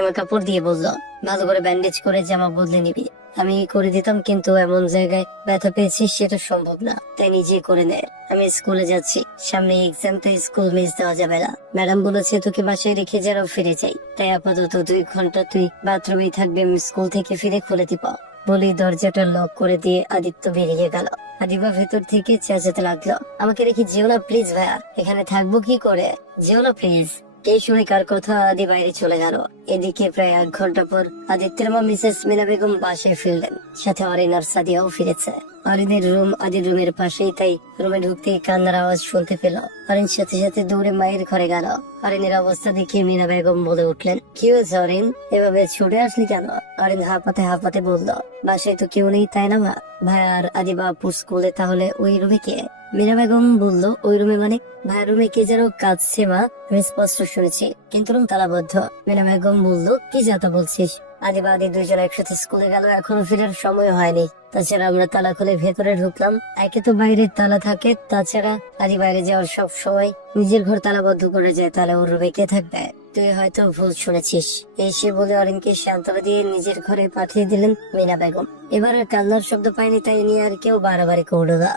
আমার কাপড় দিয়ে বললো, ভালো করে ব্যান্ডেজ করে জামা বদলে নিবি। আমি করে দিতাম, কিন্তু এমন জায়গায় ব্যথা পেয়েছি সেটা সম্ভব না, তাই নিজে করে নে। আমি স্কুলে যাচ্ছি, সামনে এক্সাম, তাই স্কুল মিস দেওয়া যাবে না। ম্যাডাম বলেছে তোকে বাসায় রেখে যেন ফিরে যাই, তাই আপাতত 2 ঘন্টা তুই বাথরুমেই থাকবি, আমি স্কুল থেকে ফিরে খুলে দিব। বলেই দরজাটা লক করে দিয়ে আদিত্য বেরিয়ে গেল। আদিবা ভেতর থেকে চেঁচাতে লাগলো, আমাকে রেখে যেও না প্লিজ ভাইয়া, এখানে থাকবো কি করে, যেও না প্লিজ। এই শুনে কার কথা আদি বাইরে চলে গেল। এদিকে প্রায় 1 ঘন্টা পর আদিত্যের মা মিসেস মিনা বেগম বাসায় ফিরলেন, সাথে অরিন আর সাদিয়াও ফিরেছে। অরিনের রুম আদির রুমের পাশেই, তাই রুমে ঢুকতেই কান্নার আওয়াজ শুনতে পেল। অরিন সাথে সাথে দৌড়ে মায়ের ঘরে গেল। অরিনের অবস্থা দেখে মিনা বেগম বলে উঠলেন, কি হয়েছে অরিন, এভাবে ছুটে আসলি কেন? অরিন হাঁপাতে হাঁপাতে বলল, বাসায় তো কেউ নেই তাই না মা, ভাই আর আদিবা আপু স্কুলে, তাহলে ওই রুমে কে? মিনা বেগম বলল, ওই রুমে মানে? ভাইয়ের রুমে কে যেন কাঁদছে মা, আমি স্পষ্ট শুনেছি, কিন্তু রুম তালাবদ্ধ। মিনা বেগম বলল, কি যাতা বলছিস? আদিবা আদি দুইজন একসাথে স্কুলে গেল, এখনো ফেরার সময় হয়নি। তাছাড়া আমরা তালা খুলে ভেতরে ঢুকলাম, একে তো বাইরের তালা থাকে, তাছাড়া আদি বাইরে যাওয়ার সব সময় নিজের ঘর তালাবদ্ধ করে যায়, তাহলে ওর রুমে কে থাকবে? তুই হয়তো ভুল শুনেছিস। এসে বলে অরিনকে সান্ত্বনা দিয়ে নিজের ঘরে পাঠিয়ে দিলেন মিনা বেগম। এবার আর কান্নার শব্দ পায়নি, তাই নিয়ে আর কেউ বাড়াবাড়ি করলো না।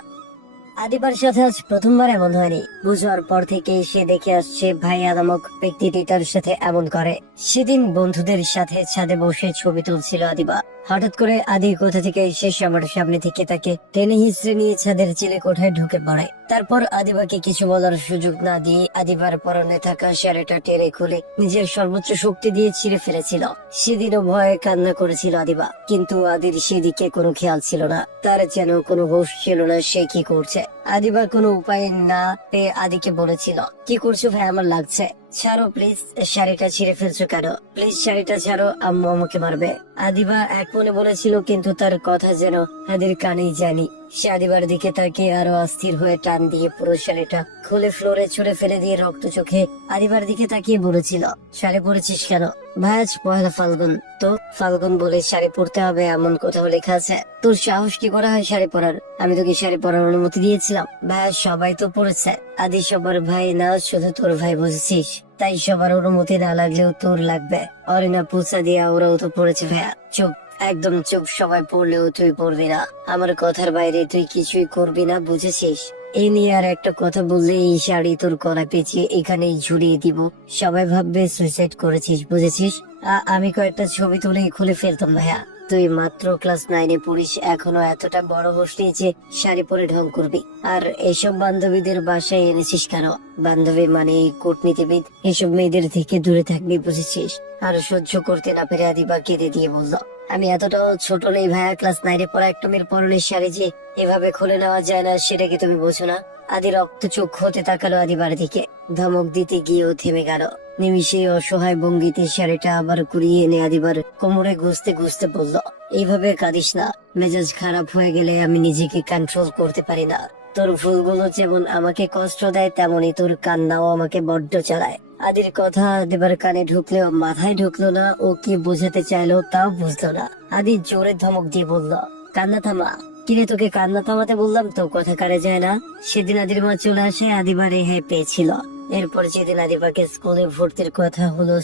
আদিবার সাথে আজ প্রথমবার এমন হয়নি। বুঝার পর থেকে সে দেখে আসছে ভাইয়া নামক ব্যক্তিটি তার সাথে এমন করে। সেদিন বন্ধুদের সাথে ছাদে বসে ছবি তুলছিল আদিবা। হঠাৎ করে আদি কোথা থেকে এসে আমার সামনে থেকে তাকে টেনে হিসড়ে নিয়ে ছাদের চিলে কোঠায় ঢুকে পড়ে। তারপর আদিবাকে কিছু বলার সুযোগ না দিয়ে আদিবার পরনে থাকা শাড়িটা টেনে খুলে নিজের সর্বোচ্চ শক্তি দিয়ে ছিঁড়ে ফেলেছিল। সেদিনও ভয়ে কান্না করেছিল আদিবা, কিন্তু আদির সেদিকে কোনো খেয়াল ছিল না। তার যেন কোনো হোশ ছিল না সে কি করছে। আদিবা কোনো উপায় না পেয়ে আদিকে বলেছিল, কি করছো ভাই, আমার লাগছে, ছাড়ো প্লিজ। শাড়িটা ছিঁড়ে ফেলছো কেন? প্লিজ শাড়িটা ছাড়ো, আম্মু আমাকে মারবে। আদিবা এক মনে বলেছিল, কিন্তু তার কথা যেন আদির কানেই জানি। সে আদিবার দিকে তাকিয়ে আরো অস্থির হয়ে টান দিয়ে পুরো শাড়িটা খুলে ফ্লোরে ছুঁড়ে ফেলে দিয়ে রক্ত চোখে আদিবার দিকে তাকিয়ে বলেছিল, শাড়ি পরেছিস কেন? ভাই আজ 1 ফাল্গুন, তো ফাল্গুন বলে শাড়ি পরতে হবে এমন কোথাও লেখা আছে? তোর সাহস কি করা হয় শাড়ি পরার? আমি তোকে শাড়ি পরার অনুমতি দিয়েছিলাম? ভাই সবাই তো পরেছে। আদি সবার ভাই না, শুধু তোর ভাই, বুঝেছিস? তাই সবার অনুমতি না লাগলেও তোর লাগবে। অরিনা, পুষা দিয়া ওরাও তো পড়েছে ভাইয়া। চুপ, একদম চুপ, সবাই পড়লেও তুই পড়বি না। আমার কথার বাইরে তুই কিছুই করবি না, বুঝেছিস? এই নিয়ে আর একটা কথা বললে এই শাড়ি তোর গলা পেঁচিয়ে এখানেই ঝুলিয়ে দিব। সবাই ভাববে সুইসাইড করেছিস, বুঝেছিস? আমি কয়েকটা ছবি তুলেই খুলে ফেলতাম ভাইয়া। তুই মাত্র ক্লাস 9-এ পড়িস, এখনো এতটা বড় হোস্টেল যে শাড়ি পরে ঢং করবি। আর এসব বান্ধবীদের বাসায় এনেছিস কেন? বান্ধবী মানে কূটনীতিবিদ, এসব মেয়েদের থেকে দূরে থাকবি, বুঝেছিস? আর সহ্য করতে না পেরে আদিবা কেঁদে দিয়ে বলল, আমি এতটাও ছোট নেই ভাইয়া, ক্লাস 9-এ পড়া একটা মেয়ের পরনের শাড়ি যে এভাবে খুলে নেওয়া যায় না, সেটা কি তুমি বোঝো না? আদি রক্ত চোখ হতে তাকালো আদিবার দিকে। ধমক দিতে গিয়েও থেমে গেল। নিমিষে অসহায় ভঙ্গিতে শাড়িটা আবার কুড়িয়ে এনে আদিবার কোমরে ঘুষতে ঘুষতে বলল, এইভাবে কাঁদিস না, মেজাজ খারাপ হয়ে গেলে আমি নিজেকে কন্ট্রোল করতে পারি না। তোর ভুলগুলো যেমন আমাকে কষ্ট দেয়, তেমনি তোর কান্নাও আমাকে বড্ড চালায়। আদির কথা আদিবার কানে ঢুকলেও মাথায় ঢুকলো না। ও কি বোঝাতে চাইলো তাও বুঝলো না। আদি জোরে ধমক দিয়ে বলল, কান্না থামা। কিরে, তোকে কান্না থামাতে বললাম তো, কথা কারে যায় না? সেদিন আদির মা চলে আসে, আদিবা রেহাই পেয়েছিল। এরপর যেদিন আদিবাকে স্কুলে ভর্তির কথা হলো